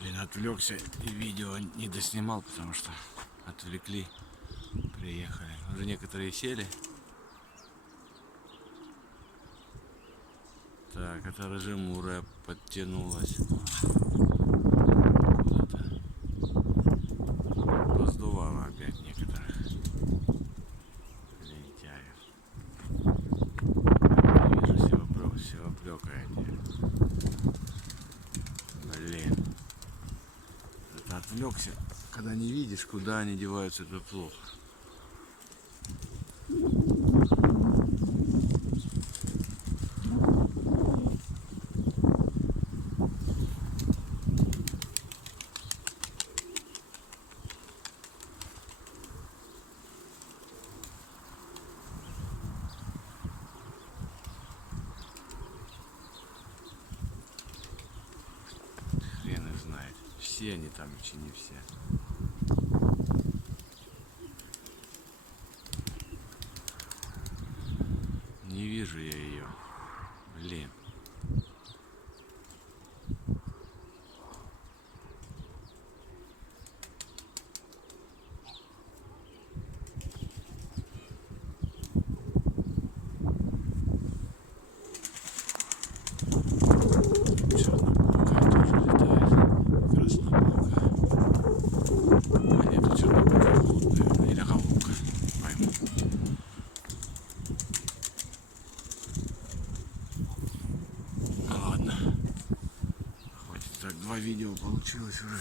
Блин, отвлекся и видео не доснимал, потому что отвлекли. Приехали. Уже некоторые сели. Так, это Рыжемурая подтянулась. Куда-то. Поздувала опять некоторых. Лентяев. Вижу, севоплёка эти. Блин. Это отвлекся. Когда не видишь, куда они деваются, это плохо. Хрен их знает. Все они там, чи не все. Не вижу я ее. Блин. Чернобокая тоже летает. Краснобокая. А нет, это чернобокая голубь, наверное. Или голубка. Пойму. Ладно. Хватит. Так, 2 видео получилось уже.